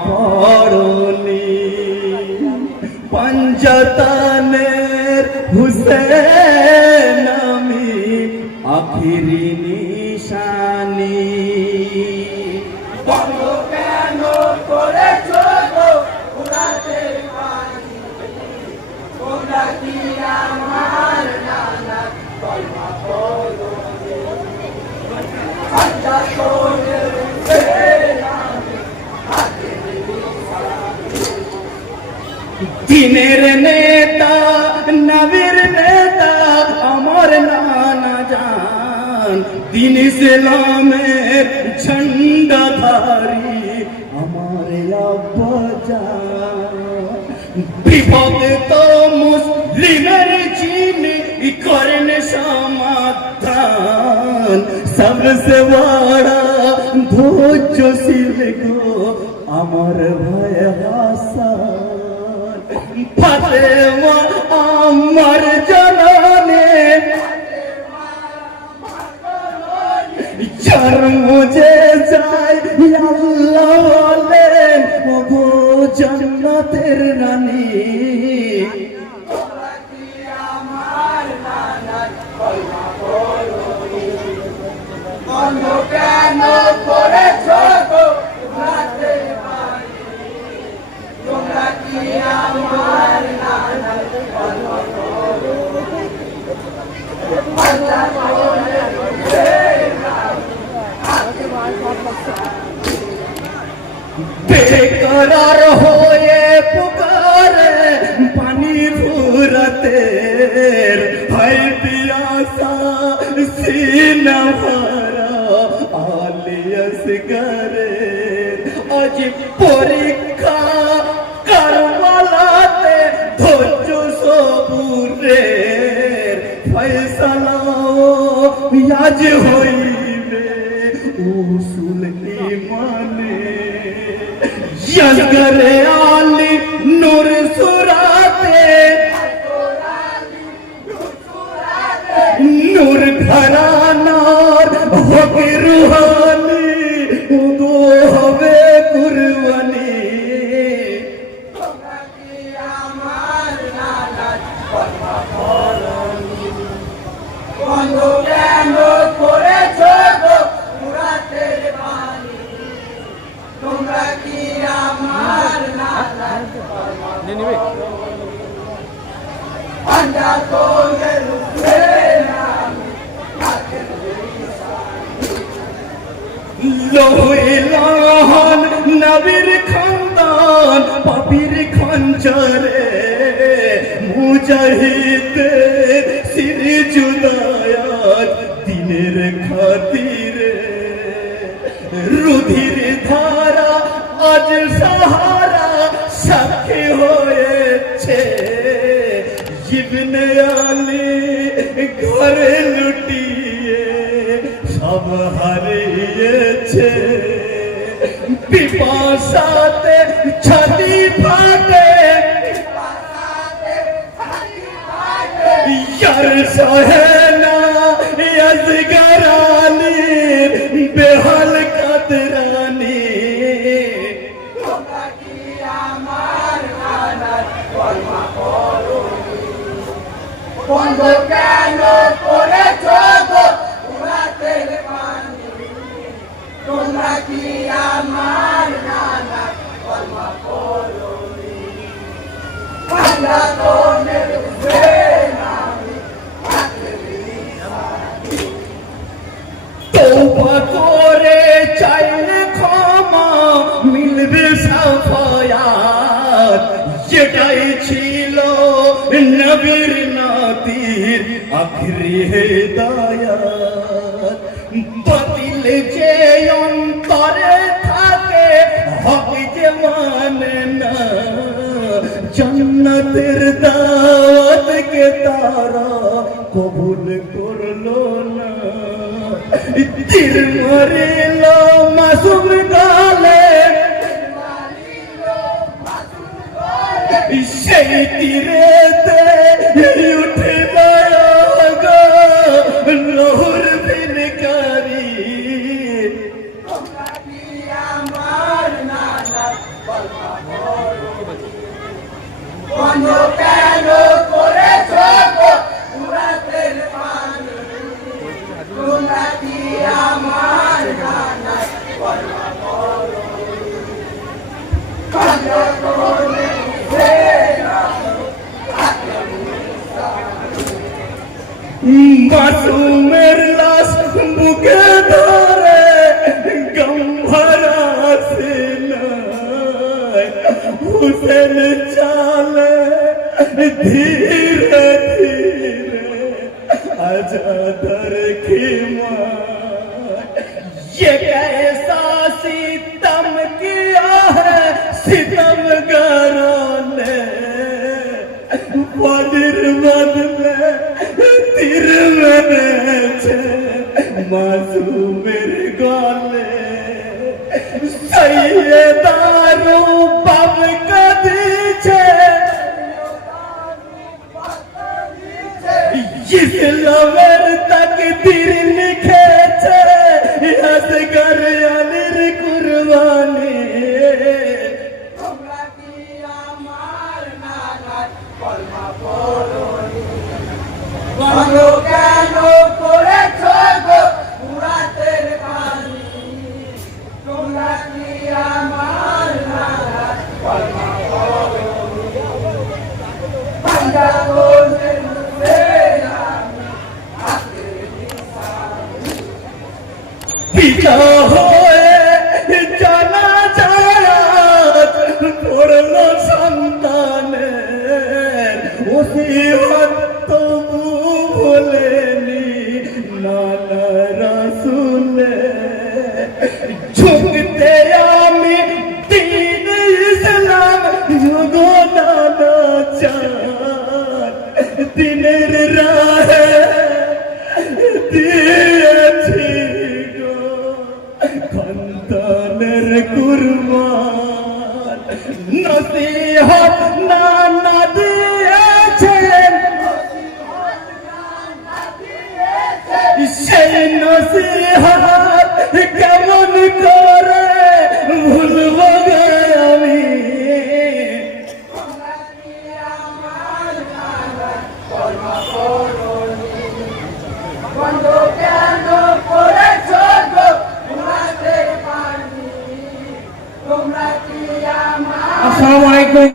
পড়নি পঞ্জতনের হুসেন আমি আখিরি নিশানি বন্ধ কেন করেছো গো উড়াতে পারি তোমরা কি আমার নানা কলমা পড়নি পঞ্জতনের দিনের নেতা নবীর নেতা আমার নানা জান দিন ইসলামের ঝন্ডাধারী আমার আব্বা জান বিপদ তো মুসলিমের চিনি করেন সমাধান সবসে বড়া ধৈর্যশীল গো আমার ভাই হাসান ফাতেমা আমার জননে যার মুঝে যায় আল্লাহ বলেন ওগো জান্নাতের রানী তোমরা কি আমার নানার কলমা পড়নি বন্ধ কেন করেছো গো উড়াতে পারি তোমরা কি আমার নানার কলমা পড়নি বেকরার হয়ে পুকারে পানি ফুরাতে হয় পিয়াসা সিনা ভরা আলিয়াস করে আজ পরীক্ষা কারবালাতে ধৈর্য সবুরের ফয়সালা আজ হইবে উসুল ইমানে ইয়াসগরে আলী নূর সুরাতে নূর ঘরানার হবে রুহানি গো হবে কুরবানি তোমরা কি আমার নানার কলমা পড়নি বন্ধ কেন করেছো গো উড়াতে পারি তোমরা কি আমার নানার কলমা পড়নি পঞ্জতনের হুসেন আমি আখিরি নিশানি লোহিলান নবীর খানদান পাপির খঞ্জরে মুজাহিদ সির জুদায়াত দিনের খাতিরে রুধির ধারা আজ সাহারা সাক্ষী হয়েছে ইবনে আলী ঘরে লুটিয়ে সব হারিয়েছে পিপাসাতে ছাতি ফাটে ইয়ার সহেনা ইয়াসগর আলী বেহাল কাতরানি তোমরা কি আমার নানার কলমা পড়নি বন্ধ কেন করেছো গো উড়াতে পারি তোমরা কি আমার নানার কলমা পড়নি পঞ্জতনের হুসেন আমি আখিরি নিশানি তওবা করে চাইলে ক্ষমা মিলবে সাফায়াত যেটাই ছিল নবীর নাতির আখিরি হেদায়াত বাতিল যে অন্তরে থাকে হক যে মানে না জান্নাতের দাওয়াত কে তারা কবুল করলো না তীর মারিল মাসুম গালে সেই তীরেতে উঠিল লোহর বিনকারী তোমরা কি আমার নানার মাসুমের লাশ বুকে ধরে গম্ভরা সিনায় হুসেন চালে ধীরে ধীরে আজাদর খিমায় ये कैसा सितम किया है सितमगारों ने वादिर बदले তীর মেরেছে মাসুমের গলে সৈয়দারু বাব কাঁদিছে ইসলামের তাকদীর লিখেছে আসগর আলীর কুরবানি তোমরা কি আমার নানার কলমা পড়োনি বলো কেন করেছ গো মুরাদের পানি তোমরা কি আমার নানার কলমা পড়োনি পাঞ্জা কোনের মুখে আমি আখের নিশানি পিতা হয়ে জানা জায়াত পড়ল সন্তানের ওসিয়ত তবু ভোলেনি নানা রাসূলে ঝুঁকতে আমি দিন ইসলাম গো নানা চাঁদ দিনের রাহে দিয়েছি গো সন্তানের কুরবান নসিহত নানা দিয়েছেন সেই নসিহত কেমন করে ভুলব গে আমি তোমরা কি আমার নানার কলমা পড়োনি বন্ধ কেন করেছ গো মুরাদের পানি তোমরা কি আমার আসসালামু আলাইকুম।